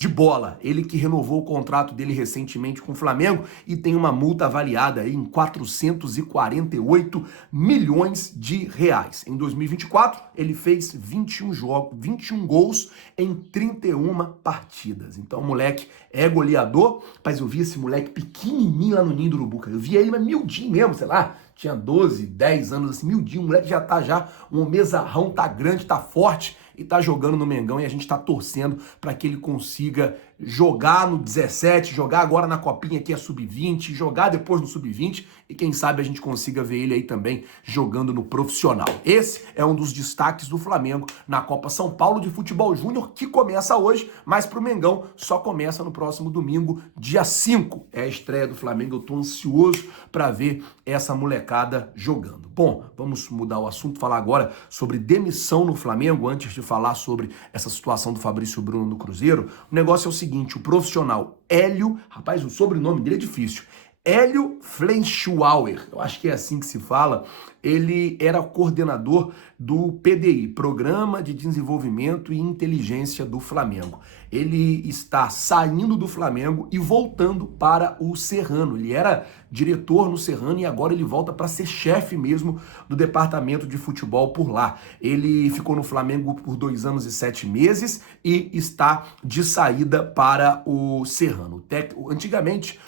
de bola. Ele que renovou o contrato dele recentemente com o Flamengo e tem uma multa avaliada aí em 448 milhões de reais. Em 2024, ele fez 21 jogos, 21 gols em 31 partidas. Então, o moleque é goleador. Mas eu vi esse moleque pequenininho lá no Ninho do Urubu, cara. Eu vi ele, mas miudinho mesmo, sei lá. Tinha 12, 10 anos, assim, miudinho. O moleque já tá um mesarrão, tá grande, tá forte e tá jogando no Mengão, e a gente tá torcendo para que ele consiga jogar no 17, jogar agora na copinha que é sub-20, jogar depois no sub-20 e quem sabe a gente consiga ver ele aí também jogando no profissional. Esse é um dos destaques do Flamengo na Copa São Paulo de Futebol Júnior, que começa hoje, mas pro Mengão só começa no próximo domingo, dia 5. É a estreia do Flamengo, eu tô ansioso para ver essa molecada jogando. Bom, vamos mudar o assunto, falar agora sobre demissão no Flamengo, antes de falar sobre essa situação do Fabrício Bruno no Cruzeiro. O negócio é o seguinte, o profissional Hélio, rapaz, o sobrenome dele é difícil, Hélio Fleischauer, eu acho que é assim que se fala, ele era coordenador do PDI, Programa de Desenvolvimento e Inteligência do Flamengo. Ele está saindo do Flamengo e voltando para o Serrano. Ele era diretor no Serrano e agora ele volta para ser chefe mesmo do departamento de futebol por lá. Ele ficou no Flamengo por 2 anos e 7 meses e está de saída para o Serrano. Antigamente,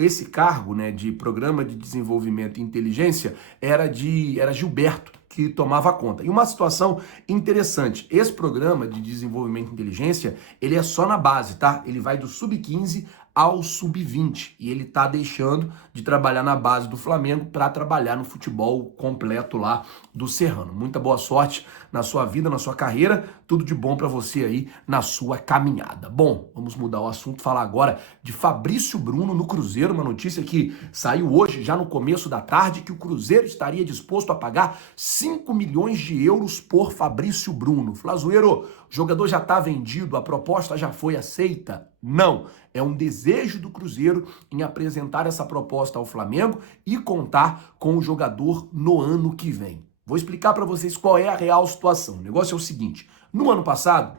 esse cargo, né, de Programa de Desenvolvimento e Inteligência era Gilberto que tomava conta. E uma situação interessante, esse programa de desenvolvimento e inteligência, ele é só na base, tá? Ele vai do sub-15 ao sub-20 e ele tá deixando de trabalhar na base do Flamengo para trabalhar no futebol completo lá do Serrano. Muita boa sorte na sua vida, na sua carreira, tudo de bom para você aí na sua caminhada. Bom, vamos mudar o assunto, falar agora de Fabrício Bruno no Cruzeiro, uma notícia que saiu hoje, já no começo da tarde, que o Cruzeiro estaria disposto a pagar 5 milhões de euros por Fabrício Bruno. Flazoeiro, o jogador já está vendido, a proposta já foi aceita? Não, é um desejo do Cruzeiro em apresentar essa proposta ao Flamengo e contar com o jogador no ano que vem. Vou explicar para vocês qual é a real situação. O negócio é o seguinte, no ano passado,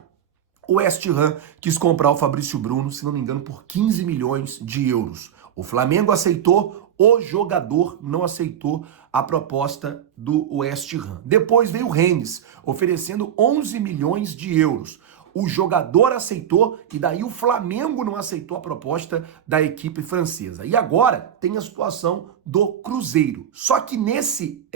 o West Ham quis comprar o Fabrício Bruno, se não me engano, por 15 milhões de euros. O Flamengo aceitou, o jogador não aceitou a proposta do West Ham. Depois veio o Rennes, oferecendo 11 milhões de euros. O jogador aceitou e daí o Flamengo não aceitou a proposta da equipe francesa. E agora tem a situação do Cruzeiro. Só que nesse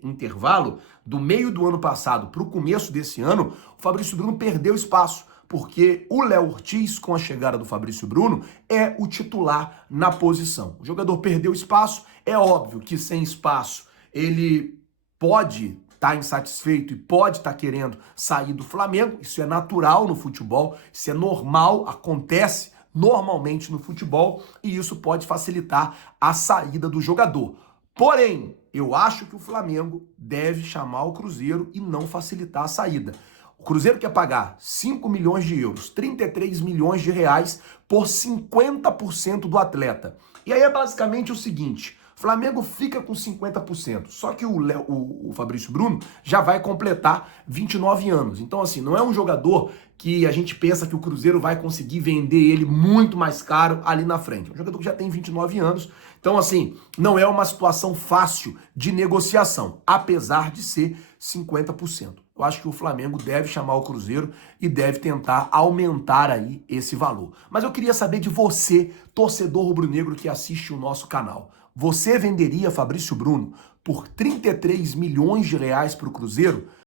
intervalo, do meio do ano passado para o começo desse ano, o Fabrício Bruno perdeu espaço, porque o Léo Ortiz, com a chegada do Fabrício Bruno, é o titular na posição. O jogador perdeu espaço, é óbvio que sem espaço ele pode estar insatisfeito e pode estar querendo sair do Flamengo, isso é natural no futebol, isso é normal, acontece normalmente no futebol e isso pode facilitar a saída do jogador. Porém, eu acho que o Flamengo deve chamar o Cruzeiro e não facilitar a saída. O Cruzeiro quer pagar 5 milhões de euros, 33 milhões de reais por 50% do atleta. E aí é basicamente o seguinte, o Flamengo fica com 50%, só que o Fabrício Bruno já vai completar 29 anos. Então, assim, não é um jogador que a gente pensa que o Cruzeiro vai conseguir vender ele muito mais caro ali na frente. É um jogador que já tem 29 anos, então, assim, não é uma situação fácil de negociação, apesar de ser 50%. Eu acho que o Flamengo deve chamar o Cruzeiro e deve tentar aumentar aí esse valor. Mas eu queria saber de você, torcedor rubro-negro que assiste o nosso canal. Você venderia Fabrício Bruno por 33 milhões de reais para o Cruzeiro?